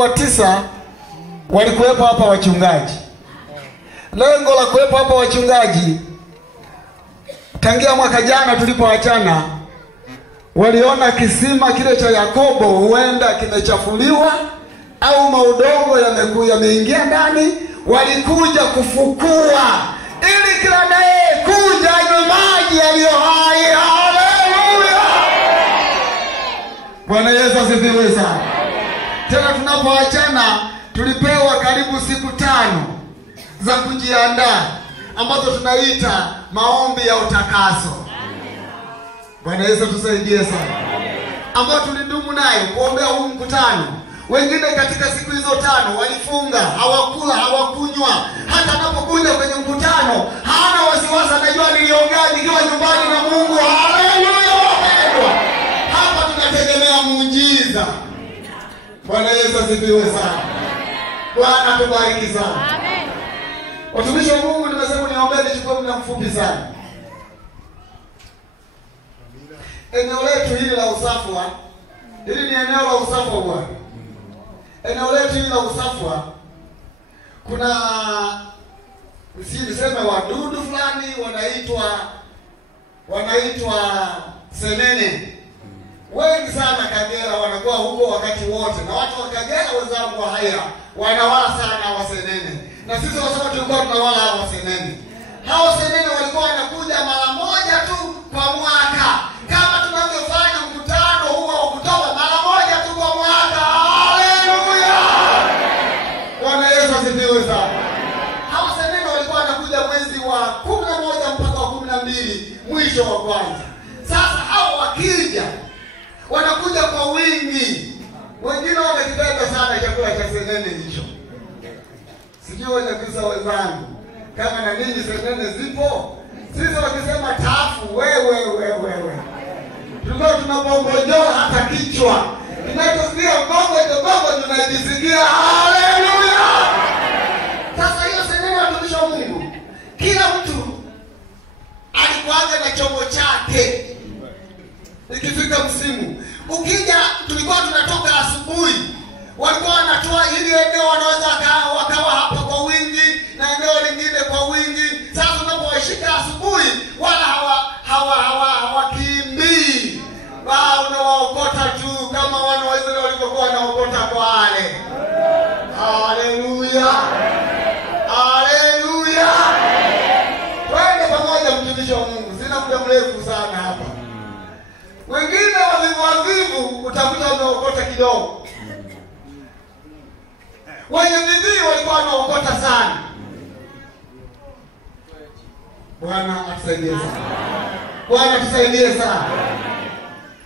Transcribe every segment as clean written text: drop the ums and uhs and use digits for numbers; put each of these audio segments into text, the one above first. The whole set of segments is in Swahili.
wa 9 walikuwepo hapa wachungaji. Lengo la kuwepo hapa wachungaji, tangia mwaka jana tulipoachana, waliona kisima kile cha Yakobo huenda kimechafuliwa au maudongo yameingia ndani, walikuja kufukua ili kila naye kuja anywe maji yaliyo hai. Haleluya! Bwana Yesu asifiwe sana. Tena tunapoachana tulipewa karibu siku 5 za kujiandaa ambazo tunaita maombi ya utakaso. Bwana Yesu tusaidie sana. Ambao tulidumu nayo kuombea huu mkutano. Wengine katika siku hizo 5 walifunga, hawakula, hawakunywa. Hata anapokuja kwenye mkutano hana wasiwasi, anajua niliongea nikiwa nyumbani na Mungu. Haleluya! Hapa tunategemea muujiza. Bwana Yesu asifiwe sana. Bwana tubariki sana. Amen. Watumishi wa Mungu, nimesema niombee nichukue muda mfupi sana. Eneo letu hili la Usafwa, hili ni eneo la Usafwa bwana. Eneo letu hili la Usafwa kuna niseme wadudu fulani wanaitwa senene. Wengi sana Kagera wanakuwa huko wakati wote, na watu wa Kagera wenzangu wa haya wanawala sana wasenene. Na sisi wasema tulikuwa tunawala hao wasenene. Hao senene walikuwa wanakuja mara moja tu kwa mwaka. Kama tunavyofanya mkutano huu wa Oktoba mara moja tu kwa mwaka. Haleluya! Bwana Yesu asifiwe sana. Hao senene walikuwa wanakuja mwezi wa 11 mpaka wa 12, mwisho wa kwanza. Sasa hao wakija wanakuja kwa wingi. Wengine wamekipenda sana chakula cha senene hicho. Sijui wanavisa wenzangu kama na ninyi senene zipo. Sisi wakisema tafu wewe. Tulikuwa tunabongojoa hata kichwa. Tunatosikia bongo tunajisikia. Haleluya! Sasa hiyo senene watumishi wa Mungu, kila mtu alikuanga na chombo chake. Ikifika msimu, ukija tulikuwa tunatoka asubuhi, walikuwa wanatoa ili eneo wanaweza wakawa hapa kwa wingi na eneo lingine kwa wingi. Sasa unapowashika asubuhi wala hawakimbii, unawaokota tu kama wana wa Israeli walivyokuwa wanaokota wale. Haleluya! Haleluya! Twende pamoja mtumishi wa Mungu, sina muda mrefu sana hapa. Wengine wavivu utakuta wameokota kidogo. Wenye bidii walikuwa wanaokota sana. Bwana atusaidie sana. Bwana tusaidie sana.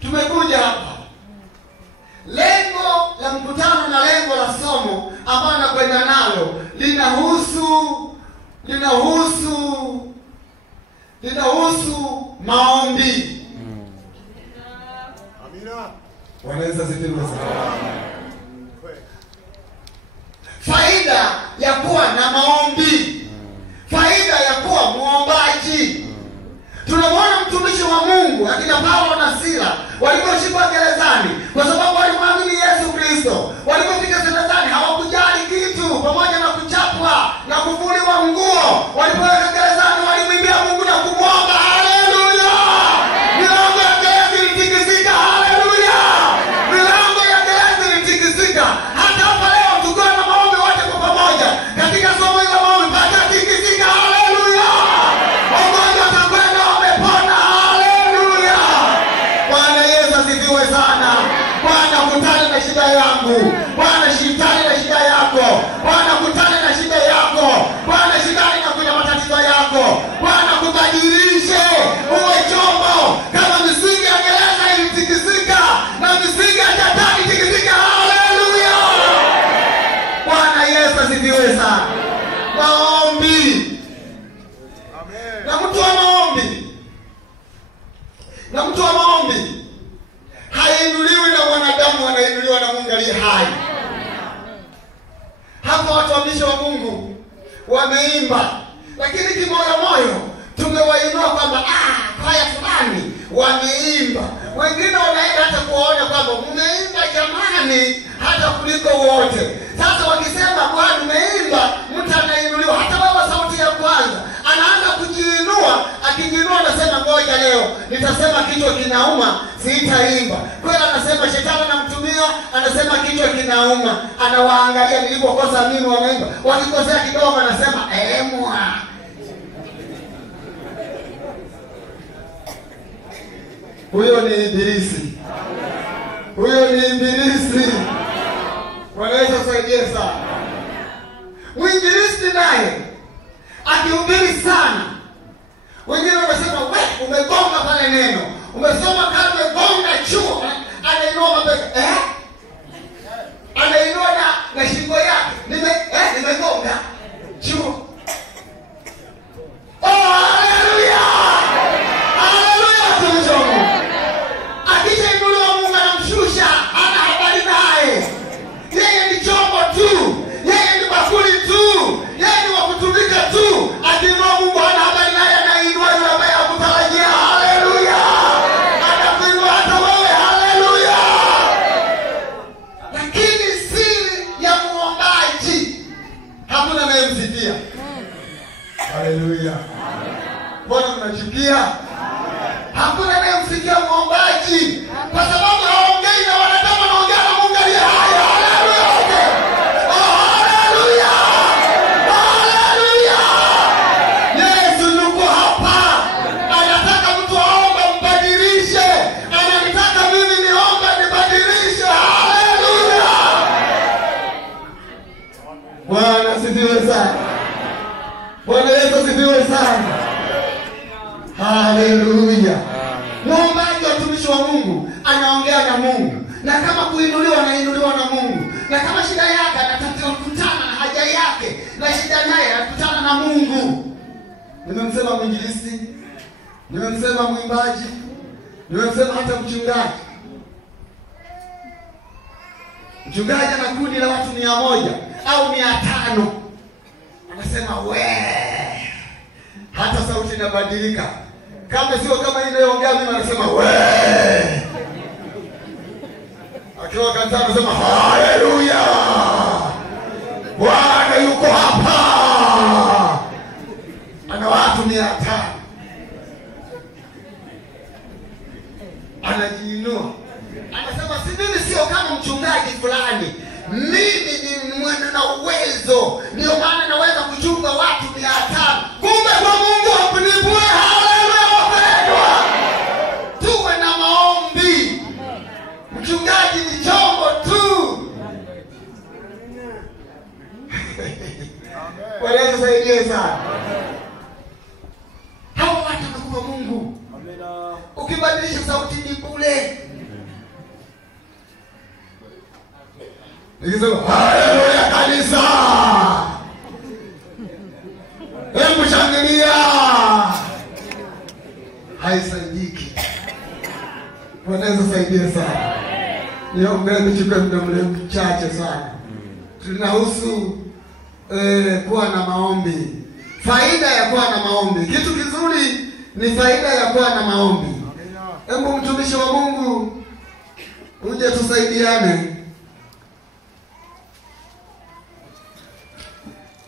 Tumekuja hapa, lengo la mkutano na lengo la somo ambalo nakwenda nalo linahusu maombi. Wanaweza zipiwe sana. Faida ya kuwa na maombi, faida ya kuwa muombaji. Tunamwona mtumishi wa Mungu akina Paulo na Sila waliposhikwa gerezani kwa sababu walimwamini Yesu Kristo. Walipofika gerezani hawakujali kitu, pamoja na kuchapwa na kuvuliwa nguo. Walipofika gerezani walimwimbia Mungu na kumwomba. Haleluya! Milango ya gereza ilitikisika. Haleluya! Milango ya gereza ilitikisika. Hata hapa leo tukiwa na maombi wote kwa pamoja katika somo la maombi mpaka tikisika. Haleluya! Wagonjwa watakwenda wamepona. Haleluya! Bwana Yesu asifiwe sana. Bwana kutana na shida yangu. Bwana shitani na shida yako. Bwana kutana na shida yako. Bwana shitani na kuna matatizo yako. Bwana kubadilishe uwe chombo kama misingi ya gereza ilitikisika na misingi ya shetani ilitikisika. Haleluya! Bwana Yesu asifiwe sana. Maombi. Amen. Na mtu wa maombi hainuliwi na wanadamu, wanainuliwa na Mungu aliye hai. Hapa watumishi wa Mungu wameimba, lakini kimoyo tumewainua kwamba kwaya fulani wameimba. Wengine wanaenda hata kuwaona kwamba mmeimba jamani hata kuliko wote. nitasema kichwa kinauma, sitaimba. Kweli anasema shetani anamtumia, anasema kichwa kinauma, anawaangalia nilipokosa mimi wanaimba. Wakikosea kidogo anasema emwa. Huyo ni ibilisi. Huyo ni ibilisi. Wanaweza saidie sana. Mwinjilisti naye akihubiri sana, wengine wanasema we umegonga pale neno, umesoma kama umegonga chuo, anainua mabega anainua na shingo yake, nimegonga chuo. Oh, haleluya, haleluya, tunaomba. Akishainuliwa Mungu anamshusha, ana habari naye. Yeye ni chombo tu, yeye ni bakuli tu, yeye ni wakutumika tu. Akiinua Mungu ana habari naye, anainua yule ambaye hakutarajia. Haleluya, anakuinua hata wewe. Haleluya. Lakini siri ya muombaji hakuna anayemsikia. Haleluya. Mbona mnachukia? Hakuna anayemsikia muombaji, kwa sababu haongei na wanadamu, anaongea na Mungu aliye hai. Haleluya. Haleluya. Haleluya. Yesu yuko hapa. Anataka mtu aombe mbadilishe. Ananitaka mimi niombe nibadilishe. Haleluya. Bwana asifiwe sana. Bwana Yesu asifiwe sana. Haleluya. Muombaji, watumishi wa Mungu, anaongea na Mungu, na kama kuinuliwa anainuliwa na Mungu, na kama shida yake anataka kukutana na haja yake na shida naye anakutana na Mungu. Nimemsema mwinjilisti, nimemsema mwimbaji, nimemsema hata mchungaji. Mchungaji ana kundi la watu 100 au 500. Anasema hata sauti inabadilika. Kama sio kama ile inayoongea mimi, anasema akiwa kanisani anasema haleluya, Bwana yuko hapa. Ana watu 500. Anajiinua, anasema si mimi sio kama mchungaji fulani, mimi ni mwana na uwezo, ndio maana naweza kuchunga watu 500. Kumbe kwa Mungu hakunipue. Haleluya wapendwa. Tuwe na maombi. Mchungaji ni chombo tu. Bwana Yesu saidie sana. Hawa watu wanakupa Mungu. Ukibadilisha sauti ni bure. Nikisema haleluya kanisa, hebu shangilia, haisaidiki. Bwana Yesu saidie sana. Niombe nichukue muda mchache sana. Tunahusu kuwa na maombi. Faida ya kuwa na maombi. Kitu kizuri ni faida ya kuwa na maombi. Hebu mtumishi wa Mungu uje tusaidiane.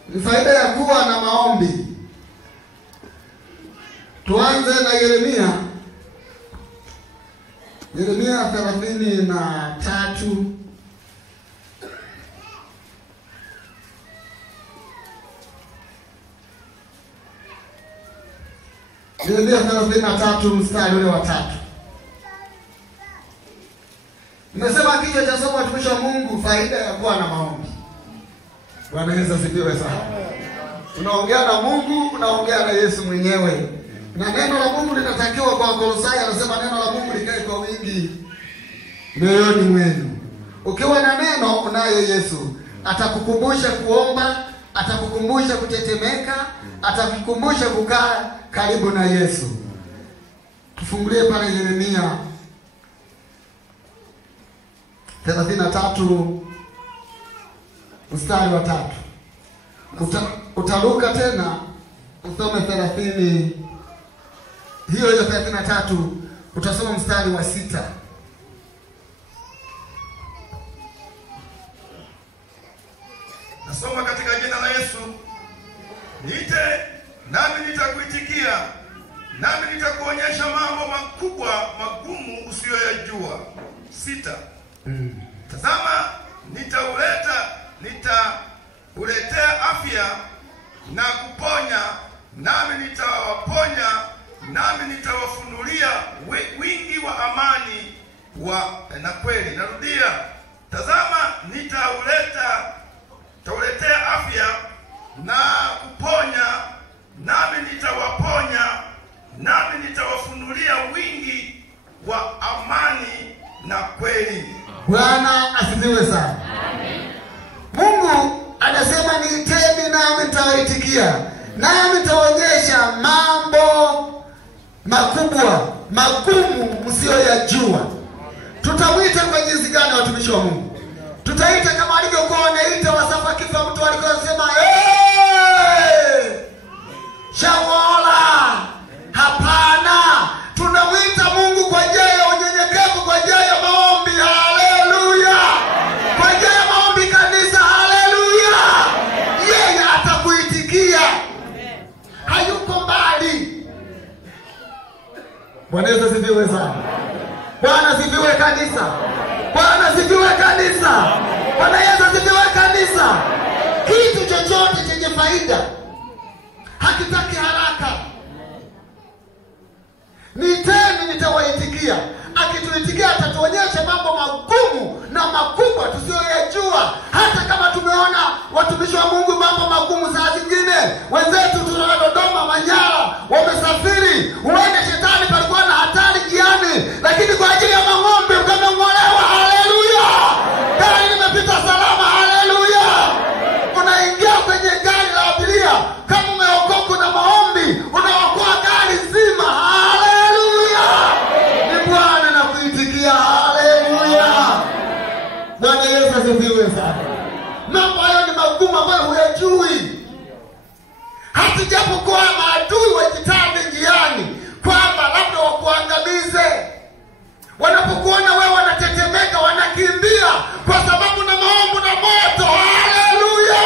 Ni faida ya kuwa na maombi. Tuanze na Yeremia 33. Yeremia 33 mstari ule wa 3. Nimesema kichwa cha somo, watumishi wa Mungu, faida ya kuwa na maombi. Bwana Yesu asifiwe sana. Unaongea na Mungu, unaongea na Yesu mwenyewe. Na neno la Mungu linatakiwa, kwa Kolosai anasema neno la Mungu likae kwa wingi mioyoni mwenu. Ukiwa na neno, unayo Yesu. Atakukumbusha kuomba, atakukumbusha kutetemeka, atakukumbusha kukaa karibu na Yesu. Tufungulie pale Yeremia 33 mstari wa 3. Utaruka tena usome 30. Hiyo 33 utasoma mstari wa 6. Nasoma katika jina la Yesu. Niite nami nitakuitikia, nami nitakuonyesha mambo makubwa magumu usiyoyajua. 6. Tazama, nitauletea afya na kuponya, nami nitawaponya, nami nitawafunulia wingi wa amani na kweli. Narudia, tazama, nitauletea afya na kuponya, nami nitawaponya, nami nitawafunulia wingi wa amani na kweli. Bwana asifiwe sana. Amen. Mungu anasema niiteni nami nitawaitikia, nami nitaonyesha mambo makubwa magumu msiyoyajua. Tutamwita kwa jinsi gani watumishi wa Mungu? Tutaita kama alivyokuwa wanaita Wasafu akifa mtu alikuwa anasema Shawala. Hapana, tunamwita Mungu kwa njia ya unyenyekevu, kwa njia ya maombi. Haleluya! Kwa njia ya maombi kanisa. Haleluya! Yeye atakuitikia. Hayuko mbali. Bwana Yesu asifiwe sana. Bwana asifiwe kanisa. Bwana asifiwe kanisa. Bwana Yesu asifiwe kanisa. Kitu chochote chenye faida hakitaki haraka. Niteni nitawaitikia. Akituitikia atatuonyesha mambo magumu na makubwa tusiyoyajua. Hata kama tumeona watumishi wa Mungu mambo magumu saa zingine, wenzetu tuna Dodoma, Manyara wamesafiri, uende shetani palikuwa na hatari jiani, lakini kwa ajili ya maombi ukameng'olewa. Haleluya! Gari limepita salama. Haleluya! Unaingia kwenye gari la abiria, kama umeokoka na maombi unaokoa gari zima. Haleluya! Ni Bwana na kuitikia. Haleluya! Bwana Yesu asifiwe sana. Mambo hayo ni magumu ambayo huyajui. Hata japokuwa maadui wajitande njiani kwamba labda wakuangamize, wanapokuona wewe wanatetemeka, wanakimbia kwa sababu na maombi na moto. Haleluya!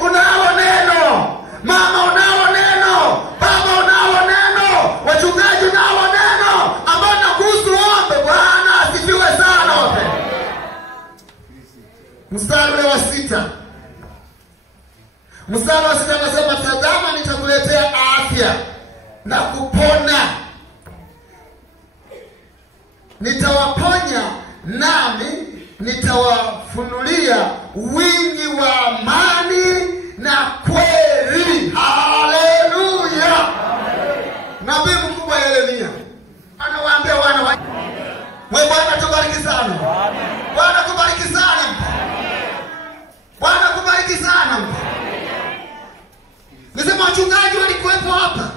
Unalo neno, mama unalo neno, baba unalo neno, wachungaji unalo neno ambao nakuhusu ombe. Bwana asifiwe sana wote. Mstari wa 6. Mstari wa 6 anasema, tazama nitakuletea afya na kupona, nitawaponya, nami nitawafunulia wingi wa amani na kweli. Haleluya! Nabii mkubwa Yeremia anawaambia wana wa Bwana tubariki sana. Bwana kubariki sana. Bwana kubariki sana. Nisema wachungaji walikuwepo hapa.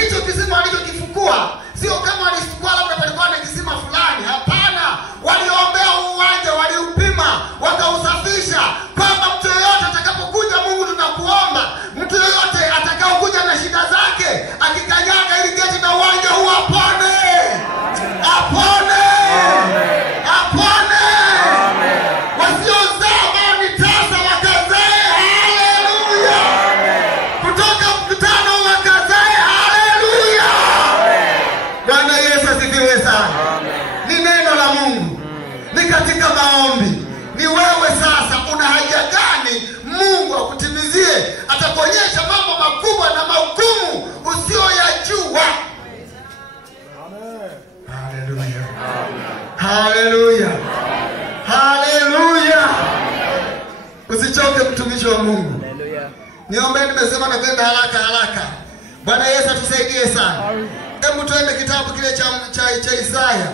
Hicho kisima walichokifukua sio kama walichukua labda palikuwa na kisima fulani. Hapana, waliombea uwanja, waliupima, wakausafisha, kwamba mtu yeyote atakapokuja, Mungu tunakuomba, mtu yeyote atakaokuja na shida zake akikanyaga ili geti na uwanja huu apone. Apone. Apone. Wasiozaa ambao ni tasa wakazae. Haleluya! Kutoka mkutano wakazae. Haleluya! Bwana Yesu asifiwe sana. Ni neno la Mungu, ni katika maombi. Ni wewe sasa, una haja gani Mungu akutimizie? Atakuonyesha mambo makubwa na magumu usiyoyajua. Haleluya! Haleluya! Haleluya! Usichoke mtumishi wa Mungu. Niombe, nimesema na kwenda haraka. Bwana Yesu atusaidie sana. Hebu tuende kitabu kile cha Isaya.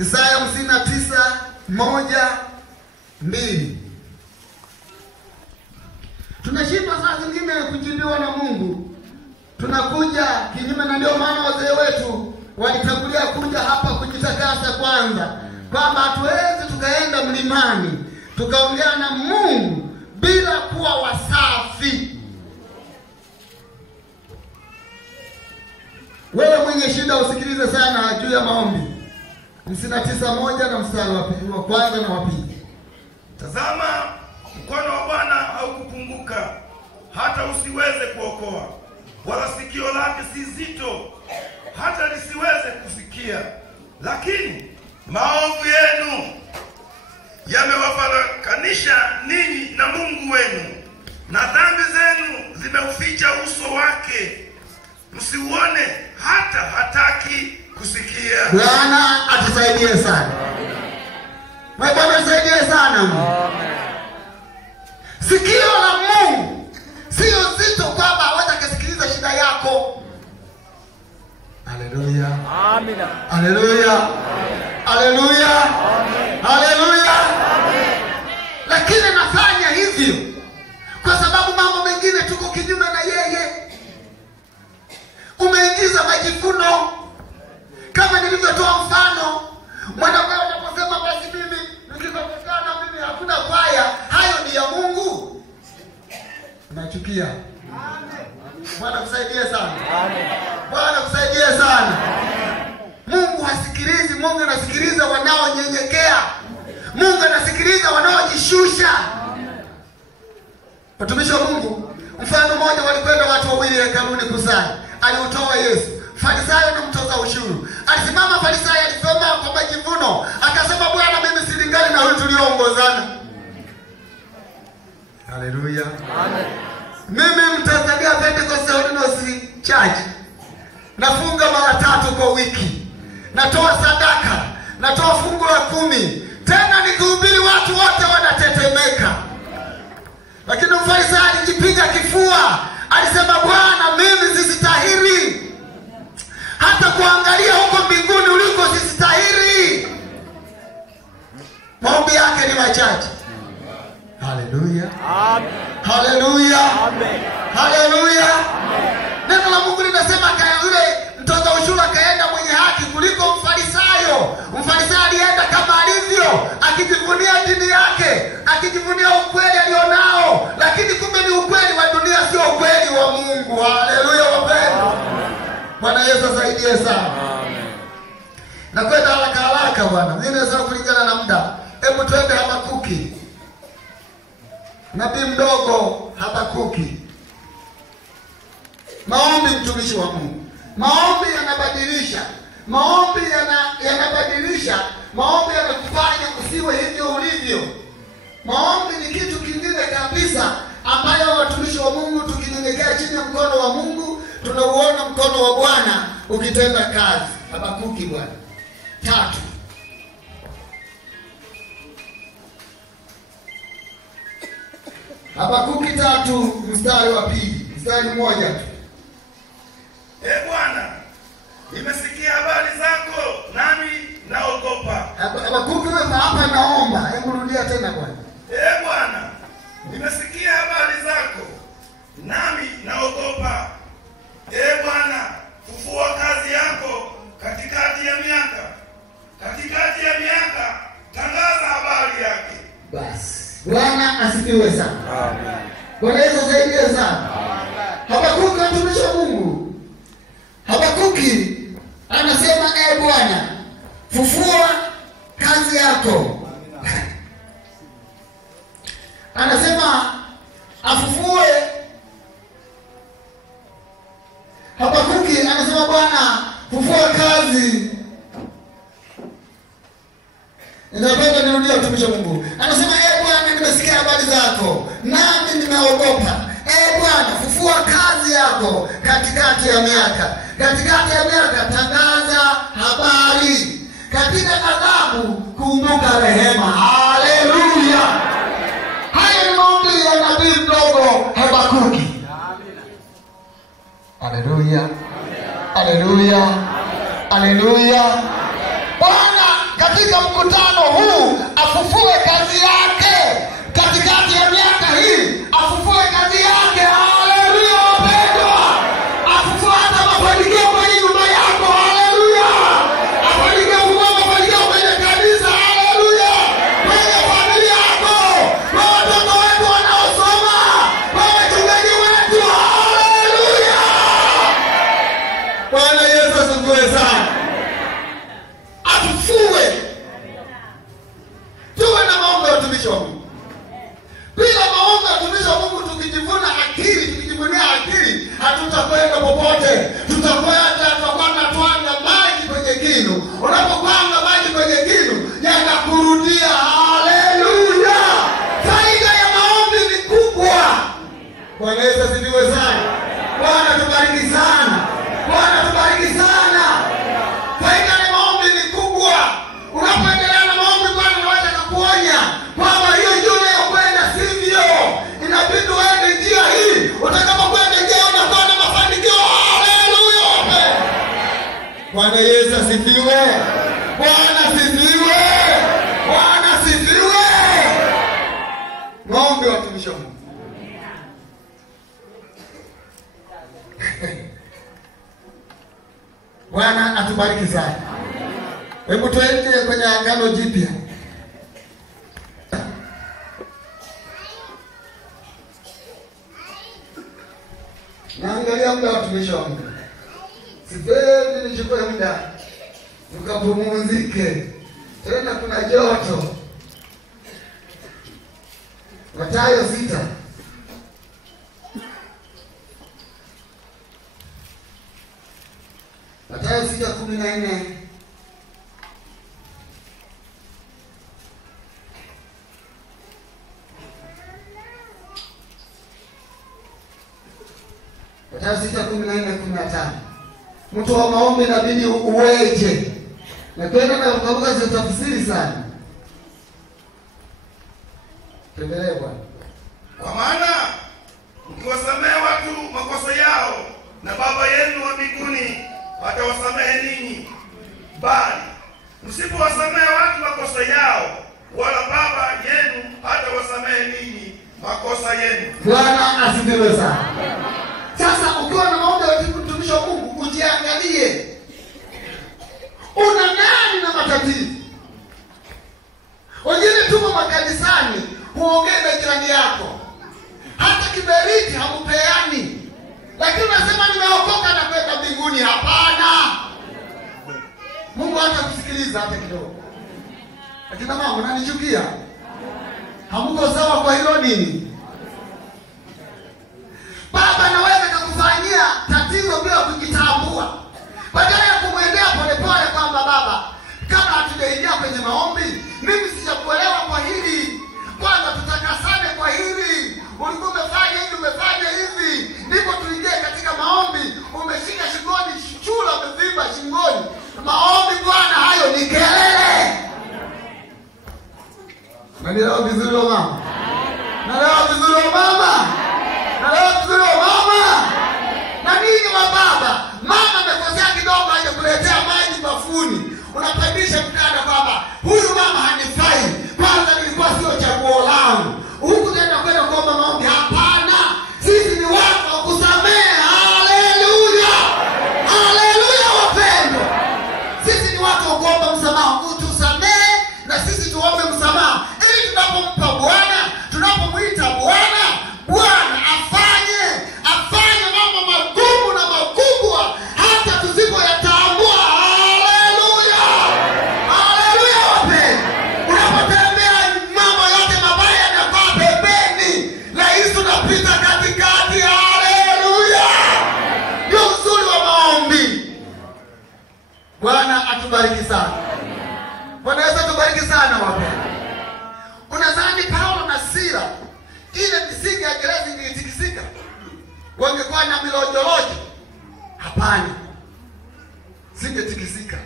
Isaya 59:1-2. Tunashindwa saa zingine kujibiwa na Mungu. Tunakuja kinyume, na ndio maana wazee wetu walitangulia kuja hapa kujitakasa kwanza, kwamba hatuwezi tukaenda mlimani tukaongea na Mungu bila kuwa wasafi. Wewe mwenye shida usikilize sana juu ya maombi. 59:1 na mstari wa kwanza na wa pili. Tazama, mkono wa Bwana haukupunguka hata usiweze kuokoa, wala sikio yamewafarakanisha ninyi na Mungu wenu, na dhambi zenu zimeuficha uso wake, msiuone hata hataki kusikia. Bwana atusaidie sana. Bwana atusaidie sana. Amen. Sikio la Mungu sio zito kwamba hawezi kusikiliza shida yako. Haleluya. Amina. Haleluya. Haleluya. Haleluya. Lakini nafanya hivyo kwa sababu mambo mengine tuko kinyume na yeye. Umeingiza majivuno. Kama nilivyotoa mfano, mwanadamu anaposema basi mimi nikikokana mimi hakuna kwaya, hayo ni ya Mungu. Unachukia. Amen. Bwana kusaidie sana. Amen. Bwana kusaidie sana. Amen. Mungu hasikilizi, Mungu anasikiliza wanaonyenyekea. Mungu anasikiliza wanaojishusha. Watumishi wa Mungu, mfano mmoja, walikwenda watu wawili hekaluni kusali. Aliutoa Yesu. Farisayo na mtoza ushuru. Alisimama Farisayo, alisema kwa majivuno, akasema Bwana, mimi silingani na huyu tulioongozana. Haleluya. Amen. Mimi Mtanzania Pentecostal Ordinary Church nafunga mara 3 kwa wiki. Natoa sadaka, natoa fungu la 10. Tena nikihubiri watu wote wanatetemeka. Lakini Mfarisayo alijipiga kifua. Alisema Bwana, mimi sistahili hata kuangalia huko mbinguni uliko, sistahili. Maombi yake ni machache. Haleluya. Amen. Haleluya. Amen. Haleluya. Neno la Mungu linasema yule mtoza ushuru akaenda mwenye haki kuliko Mfarisayo. Mfarisayo alienda kama alivyo, akijivunia dini yake, akijivunia ukweli alionao, lakini kumbe ni ukweli wa dunia, sio ukweli wa Mungu. Haleluya wapendwa. Bwana Yesu asaidie sana. Amen. Na kwenda haraka bwana. Mimi naweza kulingana na muda. Hebu twende Habakuki. Nabii mdogo Habakuki. Maombi, mtumishi wa Mungu. Maombi yanabadilisha. Maombi yanabadilisha. Maombi yanakufanya usiwe hivyo ulivyo. Maombi ni kitu kingine kabisa ambayo watumishi wa Mungu tukinyenyekea chini ya mkono wa Mungu, tunauona mkono wa Bwana ukitenda kazi. Habakuki bwana 3. Habakuki 3 mstari wa 2. Mstari mmoja tu. Bwana, nimesikia habari zako nami naogopa. Habakuki hapa naomba. Hebu rudia tena bwana. Bwana, nimesikia habari zako nami naogopa. Bwana, fufua kazi yako katikati ya miaka. Katikati ya miaka tangaza habari yake. Basi Bwana asifiwe sana. Amen. Bwana Yesu asaidie sana. Habakuki mtumishi wa Mungu. Habakuki anasema Bwana, fufua kazi yako. Anasema afufue. Habakuki anasema Bwana, fufua kazi. Ninapenda nirudie utumishi wa Mungu. Anasema Bwana, nimesikia habari zako nami nimeogopa. Bwana, fufua kazi yako katikati ya miaka. Katikati ya miaka tangaza habari. Katika adhabu kumbuka rehema. Haleluya. Haya ni maombi ya nabii mdogo Habakuki. Haleluya. Haleluya. Haleluya. Bwana katika mkutano huu afufue kazi yake katikati ya miaka hii, afufue kazi yake. Haleluya wapendwa. Afufue hata mafanikio kwenye nyumba yako. Haleluya. Mafanikio kwenye kanisa. Haleluya. Kwenye familia yako, kwa watoto wetu wanaosoma, kwa wachungaji wetu. Haleluya. Bwana Yesu asifiwe sana. Afufue. Tuwe na maombi ya utumishi wa Mungu. Bila maombi ya utumishi wa Mungu, tukijivunia akili, hatutakwenda popote. Tutakwenda twanga maji kwenye kinu. Unapopanga maji kwenye kinu, yanakurudia. Haleluya. watumishi wa Mungu? Bwana atubariki sana. Hebu tuende kwenye Agano Jipya. Naangalia muda watumishi wa Mungu. Sipendi nichukue muda mkapumzike. Tena kuna joto. Mathayo 6. Mathayo 6:14. Mathayo 6:14-15. Mtu wa maombi inabidi uweje. Na kwenda na ukabuka zitafsiri sana. Tuendelee bwana. Kwa maana mkiwasamehe watu makosa yao, na Baba yenu wa mbinguni atawasamehe ninyi. Bali msipowasamehe watu makosa yao, wala Baba yenu hatawasamehe ninyi makosa yenu. Bwana asifiwe sana. Sasa ukiwa na maombi ya mtumishi wa Mungu, ujiangalie. Una nani na matatizo? Wengine tumo makanisani, huongea na jirani yako. Hata kiberiti hamupeani. Lakini unasema nimeokoka na kwenda mbinguni. Hapana. Mungu hata kusikiliza hata kidogo. Lakini mama, unanichukia? Hamuko sawa kwa hilo nini? Baba anaweza kukufanyia tatizo bila kujitambua. Badala ya kumwendea polepole kwamba Baba, kama hatujaingia kwenye maombi, mimi sijakuelewa kwa hili. Kwanza tutakasane kwa hili. Ulikuwa umefanya hivi, umefanya hivi. Ndipo tuingie katika maombi. Umeshika shingoni, chula umevimba shingoni. Maombi Bwana, hayo ni kelele. Nanielewa vizuri wa mama? Nanielewa vizuri wa mama? Nanielewa vizuri wa mama? Na ninyi wa baba, mama amekosea kidogo aje kuletea maji bafuni. Unapandisha mkanda kwamba huyu mama hanifai. Kwanza nilikuwa sio chaguo langu. Huku tena kwenda kuomba maombi. Hapana. Sisi ni watu wa kusamehe. Haleluya. Haleluya wapendwa. Sisi ni watu wa kuomba msamaha. Utusamehe na sisi tuombe msamaha. Ili tunapompa Bwana, tunapomwita Bwana, Bwana afanye mambo magumu na makubwa hata tusipoyatambua. Haleluya. Haleluya wapendwa. Unapotembea mambo yote mabaya yanakaa pembeni. Rais unapita katikati. Haleluya. Ndio uzuri wa maombi. Bwana atubariki sana. Bwana Yesu atubariki sana wapendwa. Unadhani Paulo na Sila ile misingi ya gereza ilitikisika? Wangekuwa na milojolojo? Hapana. Singetikisika.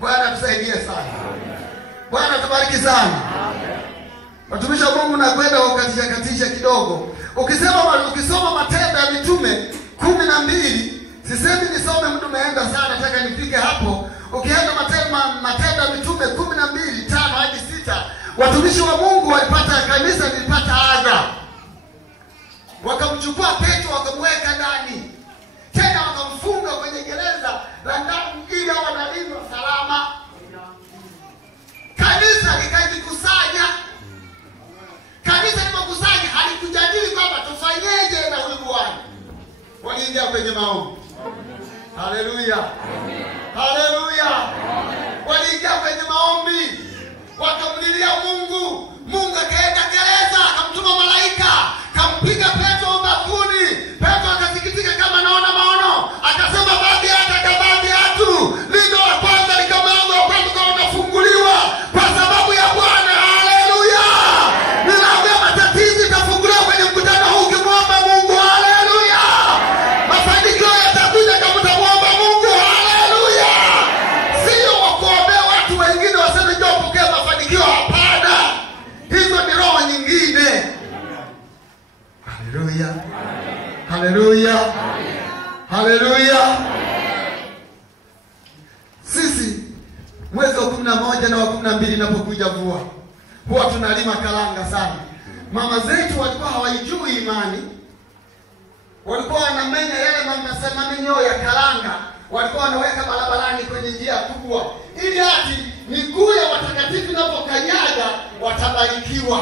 Bwana tusaidie sana. Bwana tubariki sana. Watumishi wa Mungu nakwenda ukatisha kidogo. Ukisoma Matendo ya Mitume 12, sisemi nisome mtu meenda sana, nataka nifike hapo. Ukienda Matendo ya Mitume 12:5-6, watumishi wa Mungu walipata, kanisa lilipata adha. Wakamchukua Petro wakamweka ndani. Tena wakamfunga kwenye gereza la ndani ili wanalindwa salama. Kanisa likajikusanya. Kanisa limekusanya, halikujadili kwamba tufanyeje na huyu Bwana. Waliingia kwenye maombi. Haleluya. Haleluya. Waliingia kwenye maombi. Wakamlilia Mungu. Mungu akaenda gereza, akamtuma malaika, kampiga Petro ubavuni. Petro akasikitika kama naona maono. Akasema baadhi hatu. Lindo la kwanza likamanga, wa kwanza kwa unafunguliwa kwa sababu ya Bwana. Haleluya. Ninaambia matatizo itafunguliwa kwenye mkutano huu ukimwomba Mungu. Haleluya. Mafanikio yatakuja kama utamwomba Mungu. Haleluya. Sio wakuombea watu wengine waseme njoo pokea mafanikio. Hapana. Hizo ni roho nyingine. Haleluya. Haleluya. Haleluya. Sisi mwezi wa 11 na wa 12 inapokuja mvua, huwa tunalima karanga sana. Mama zetu walikuwa hawaijui imani, walikuwa wanamenya yale mamenyo ya karanga, walikuwa wanaweka barabarani kwenye njia kubwa, ili ati miguu ya watakatifu inapokanyaga watabarikiwa.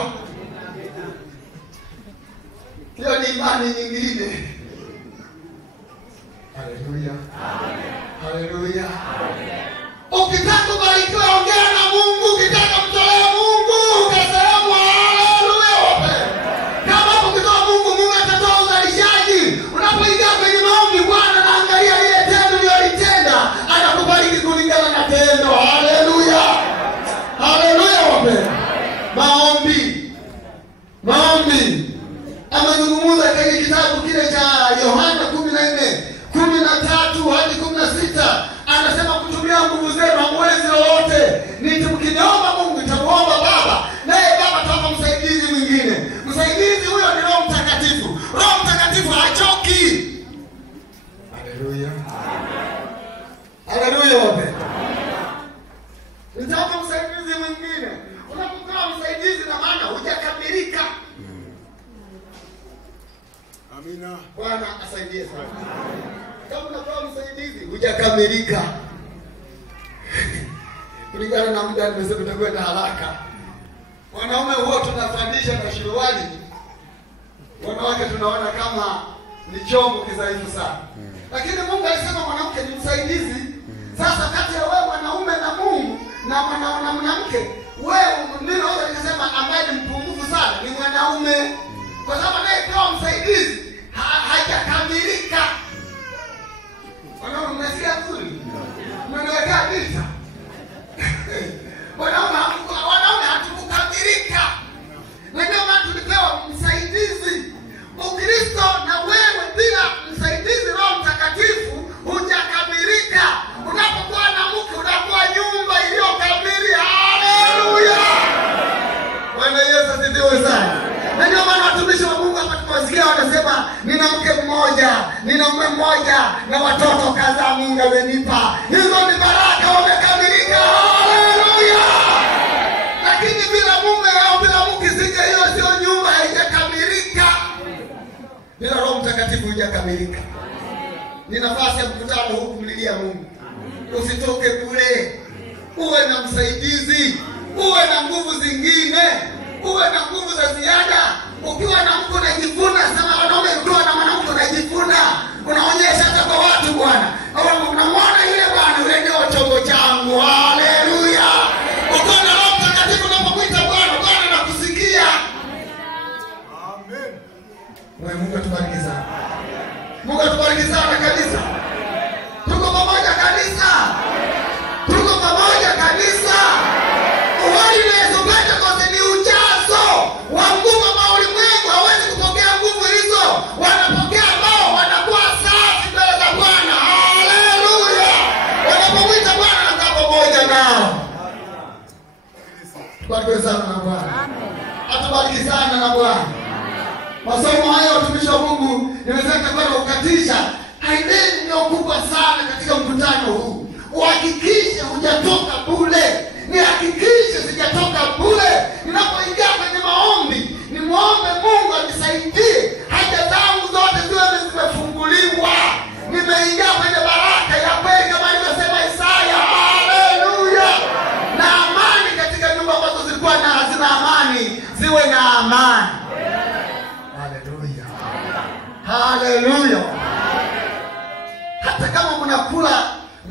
Hiyo ni imani nyingine. Haleluya. Haleluya. Ukitaka kubarikiwa, ongea na Mungu. Ukitaka mtolee Mungu, ukasema haleluya. Kama ukitoa Mungu, Mungu atatoa uzalishaji. Unapoingia kwenye maombi, Bwana anaangalia ile tendo ulilotenda, anakubariki kulingana na tendo. Haleluya. Haleluya wape. Maombi. Amezungumza kwenye kitabu kile cha Yohana 14:13 hadi 16. Anasema kutumia nguvu zenu hamwezi lolote. Mkiniomba Mungu nitamuomba Baba, naye Baba atawapa msaidizi mwingine. Msaidizi huyo ni Roho Mtakatifu. Roho Mtakatifu hachoki. Haleluya. Haleluya wape. Nitawapa msaidizi mwingine. Unapokuwa msaidizi na maana hujakamilika. Amina. Bwana asaidie sana. Kama unakuwa msaidizi hujakamilika. Kulingana na muda nimesema tutakwenda haraka. Wanaume huwa tunafundisha na shuleni. Wanawake tunaona kama ni chombo kidhaifu sana. Lakini Mungu alisema mwanamke ni msaidizi. Sasa kati ya wewe mwanaume na Mungu na mwanamke, wewe ndio unasema ambaye ni mpungufu sana ni mwanaume. Kwa sababu anayepewa msaidizi hajakamilika. Wanaume mnasikia vizuri? Mnaweka vita. Wanaume hatukukamilika. Na ndio maana tulipewa msaidizi. Ukristo na wewe bila msaidizi Roho Mtakatifu hujakamilika. Unapokuwa na mke unakuwa nyumba iliyokamili. Haleluya. Bwana Yesu asifiwe sana. Na ndio maana watumishi wa Mungu hapa tunasikia wanasema nina mke mmoja, nina mume mmoja na watoto kadhaa Mungu amenipa. Hizo ni baraka, wamekamilika. Haleluya. Lakini bila mume au bila mke sije, hiyo sio nyumba, haijakamilika. Bila Roho Mtakatifu hujakamilika. Ni nafasi ya mkutano huu kumlilia Mungu. Usitoke bure. Uwe na msaidizi, uwe na nguvu zingine, uwe na nguvu za ziada. Ukiwa na mke unajivuna, sema wanaume ukiwa na mwanamke unajivuna. Unaonyesha hata kwa watu Bwana. Unamwona yule Bwana, yule ndio chombo changu. Haleluya. Ukiwa na Roho Mtakatifu unapomwita Bwana, Bwana anakusikia. Amen. Mungu atubariki sana. Mungu atubariki sana kanisa. Tuko pamoja kanisa. Tuko pamoja kanisa. Uhai wa Yesu Pentecost ni ujazo wa nguvu ambao ulimwengu hawezi kupokea nguvu hizo. Wanapokea ambao wanakuwa safi mbele za Bwana. Haleluya. Wanapomwita Bwana anakaa pamoja nao. Tubariki sana na Bwana. Atubariki sana na Bwana. Masomo haya watumishi wa Mungu nimesema kwa kukatisha. Aideni ni kubwa sana katika mkutano huu. Uhakikishe hujatoka bure. Nihakikishe sijatoka bure. Ninapoingia kwenye maombi, nimuombe Mungu anisaidie. Haja zangu zote ziwe zimefunguliwa. Nimeingia kwenye baraka ya kweli kama alivyosema Isaya. Haleluya. Na amani katika nyumba ambazo zilikuwa na hazina amani, ziwe na amani. Haleluya. Haleluya. Hata kama mnakula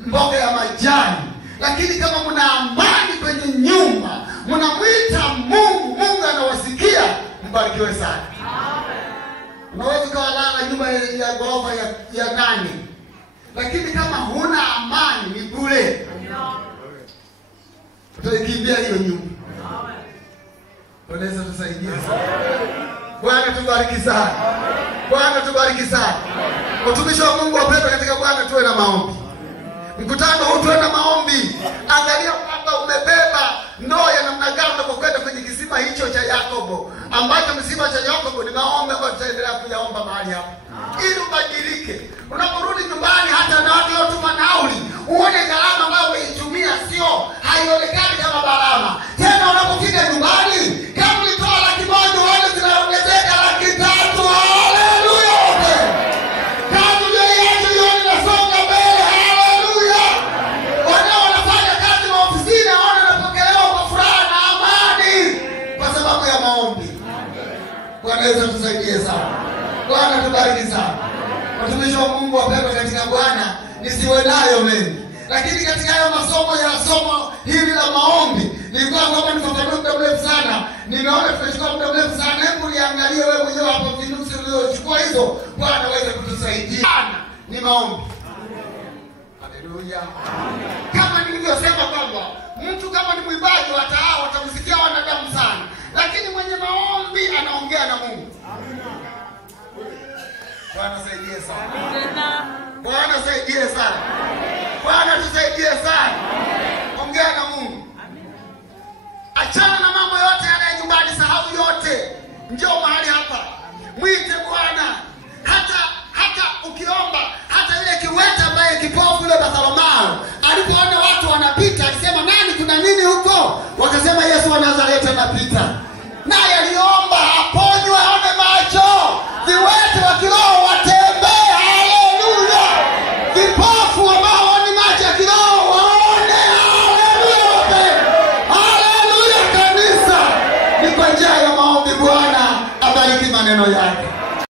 mboga ya majani, lakini kama mna amani kwenye nyumba, mnamwita Mungu, Mungu anawasikia, mbarikiwe sana. Amen. Unaweza kulala nyumba ya ghorofa ya 8, lakini kama huna amani ni bure. Utaikimbia hiyo nyumba. Amen. Bwana Yesu tusaidie sana. Bwana tubariki sana. Bwana tubariki sana. Watumishi wa Mungu wapendwa katika Bwana, tuwe na maombi. Mkutano huu tuwe na maombi. Angalia kwamba umebeba ndoo ya namna gani unapokwenda kwenye kisima hicho cha Yakobo, ambacho kisima cha Yakobo ni maombi ambayo tutaendelea kuyaomba mahali hapa. Ili ubadilike. Unaporudi nyumbani, hata na watu waliotuma nauli, uone gharama ambayo umeitumia sio haionekani kama gharama. Tena unapofika nyumbani, Bwana Yesu tusaidie sana. Bwana tubariki sana. Watumishi wa Mungu wapendwa katika Bwana, nisiwe nayo mengi. Lakini katika hayo masomo ya somo hili la maombi, nilikuwa kwamba nifafanue muda mrefu sana. Nimeona tutachukua muda mrefu sana. Hebu niangalie wewe mwenyewe hapo vinusi uliochukua hizo. Bwana aweze kutusaidia. Ni maombi. Haleluya. Kama nilivyosema kwamba mtu kama ni mwimbaji watamsikia wanadamu sana. Lakini mwenye maombi anaongea na Mungu. Bwana saidie sana. Bwana saidie sana. Bwana tusaidie sana. Ongea na Mungu. Achana na mambo yote yale nyumbani, sahau yote. Njoo mahali hapa. Mwite Bwana. Hata ukiomba, hata ile kiwete ambaye kipofu yule Bartholomayo alipoona watu wanapita, alisema nani, kuna nini huko? Wakasema Yesu wa Nazareti anapita. Naye aliomba aponywe, aone macho. Viwete wa kiroho watembee. Haleluya. Vipofu ambao ni macho ya kiroho waone. Haleluya. Haleluya kanisa. Ni kwa njia ya maombi Bwana abariki maneno yake.